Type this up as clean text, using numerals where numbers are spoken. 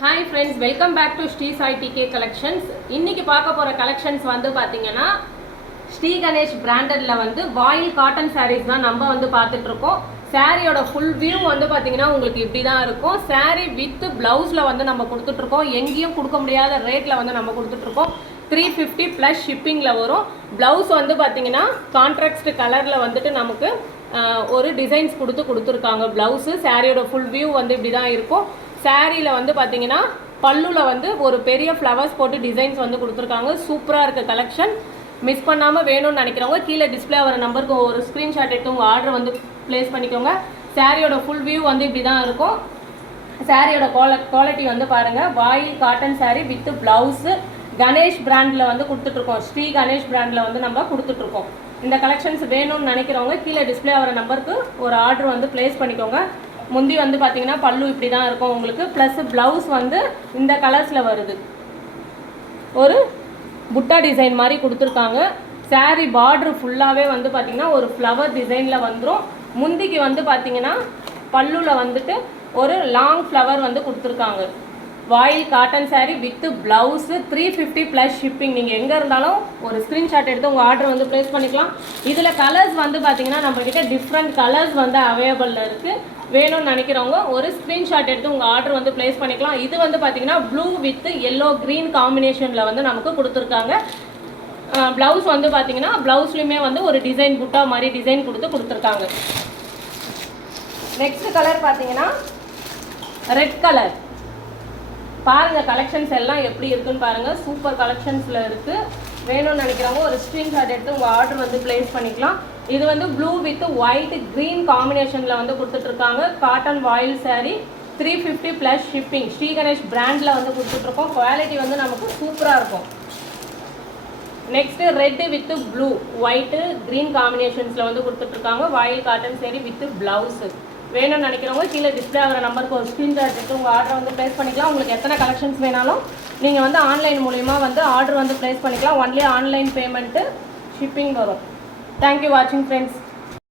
Hi friends, welcome back to Shri Sai TK Collections. இன்னைக்கு பார்க்க போற collections வந்து பாத்தீங்கன்னா ஸ்ரீ கணேஷ் பிராண்டட்ல வந்து வாயில் காட்டன் sarees தான் நம்ம வந்து பார்த்துட்டு இருக்கோம். சாரியோட ஃபுல் வியூ வந்து பாத்தீங்கன்னா உங்களுக்கு இப்படி தான் இருக்கும். சாரி வித் பிளவுஸ்ல வந்து நம்ம கொடுத்துட்டு இருக்கோம். எங்கேயும் கொடுக்க முடியாத ரேட்ல வந்து நம்ம கொடுத்துட்டு இருக்கோம். 350 plus ஷிப்பிங்ல வரும். பிளவுஸ் வந்து பாத்தீங்கன்னா கான்ட்ராஸ்ட் கலர்ல வந்துட்டு நமக்கு ஒரு டிசைன்ஸ் கொடுத்துருக்காங்க. பிளவுஸ் சாரியோட ஃபுல் வியூ வந்து இப்படி தான் இருக்கும். சாரியில் வந்து பார்த்தீங்கன்னா பல்லுவில் வந்து ஒரு பெரிய ஃப்ளவர்ஸ் போட்டு டிசைன்ஸ் வந்து கொடுத்துருக்காங்க. சூப்பராக இருக்குது கலெக்ஷன். மிஸ் பண்ணாமல் வேணும்னு நினைக்கிறவங்க கீழே டிஸ்பிளே ஆகிற நம்பருக்கு ஒரு ஸ்க்ரீன்ஷாட் எடுத்து உங்கள் ஆர்டர் வந்து ப்ளேஸ் பண்ணிக்கோங்க. சாரியோட ஃபுல் வியூ வந்து இப்படி தான் இருக்கும். சாரியோட குவாலிட்டி வந்து பாருங்கள். வாயில் cotton sorry with blouse Ganesh பிராண்டில் வந்து கொடுத்துட்ருக்கோம். ஸ்ரீ கணேஷ் பிராண்டில் வந்து நம்ம கொடுத்துட்ருக்கோம். இந்த கலெக்ஷன்ஸ் வேணும்னு நினைக்கிறவங்க கீழே டிஸ்பிளே ஆகிற நம்பருக்கு ஒரு ஆர்டர் வந்து ப்ளேஸ் பண்ணிக்கோங்க. முந்தி வந்து பார்த்தீங்கன்னா பல்லு இப்படி தான் இருக்கும் உங்களுக்கு. ப்ளஸ் ப்ளவுஸ் வந்து இந்த கலர்ஸில் வருது. ஒரு புட்டா டிசைன் மாதிரி கொடுத்துருக்காங்க. சாரீ பார்ட்ரு ஃபுல்லாகவே வந்து பார்த்திங்கன்னா ஒரு ஃப்ளவர் டிசைனில் வந்துடும். முந்திக்கு வந்து பார்த்திங்கன்னா பல்லுவில் வந்துட்டு ஒரு லாங் ஃப்ளவர் வந்து கொடுத்துருக்காங்க. வாயில் cotton sari with blouse 350 plus shipping. நீங்கள் எங்கே இருந்தாலும் ஒரு ஸ்க்ரீன்ஷாட் எடுத்து உங்கள் ஆர்டர் வந்து ப்ளேஸ் பண்ணிக்கலாம். இதில் கலர்ஸ் வந்து பார்த்திங்கன்னா நம்மக்கிட்ட டிஃப்ரெண்ட் கலர்ஸ் வந்து அவைலபிளில் இருக்குது. வேணும்னு நினைக்கிறவங்க ஒரு ஸ்க்ரீன்ஷாட் எடுத்து உங்கள் ஆர்டர் வந்து ப்ளேஸ் பண்ணிக்கலாம். இது வந்து பார்த்திங்கன்னா ப்ளூ வித் எல்லோ க்ரீன் காம்பினேஷனில் வந்து நமக்கு கொடுத்துருக்காங்க. ப்ளவுஸ் வந்து பார்த்திங்கன்னா ப்ளவுஸ்லையுமே வந்து ஒரு டிசைன் புட்டா மாதிரி டிசைன் கொடுத்துருக்காங்க. நெக்ஸ்ட் கலர் பார்த்திங்கன்னா ரெட் கலர். பாருங்கள் கலெக்ஷன்ஸ் எல்லாம் எப்படி இருக்குன்னு பாருங்கள். சூப்பர் கலெக்ஷன்ஸில் இருக்குது. வேணும்னு நினைக்கிறவங்க ஒரு ஸ்க்ரீன்ஷாட் எடுத்து உங்கள் ஆர்டர் வந்து ப்ளேஸ் பண்ணிக்கலாம். இது வந்து ப்ளூ வித் ஒயிட் க்ரீன் காம்பினேஷனில் வந்து கொடுத்துட்ருக்காங்க. Cotton voile sari 350 plus shipping. Shri Ganesh பிராண்டில் வந்து கொடுத்துட்ருக்கோம். குவாலிட்டி வந்து நமக்கு சூப்பராக இருக்கும். Next red with blue white green காம்பினேஷன்ஸில் வந்து கொடுத்துட்ருக்காங்க. வாயில் காட்டன் சாரீ வித் ப்ளவுஸு. வேணும்னு நினைக்கிறவங்க கீழே டிஸ்பிளே ஆகிற நம்பருக்கு ஒரு ஸ்க்ரீன்ஷாட் எடுத்து உங்கள் ஆர்டர் வந்து ப்ளேஸ் பண்ணிக்கலாம். உங்களுக்கு எத்தனை கலெக்ஷன்ஸ் வேணாலும் நீங்கள் வந்து ஆன்லைன் மூலிமா வந்து ஆர்டர் வந்து ப்ளேஸ் பண்ணிக்கலாம். ஒன்லி ஆன்லைன் பேமெண்ட்டு ஷிப்பிங் வரும். தேங்க்யூ வாட்சிங் ஃப்ரெண்ட்ஸ்.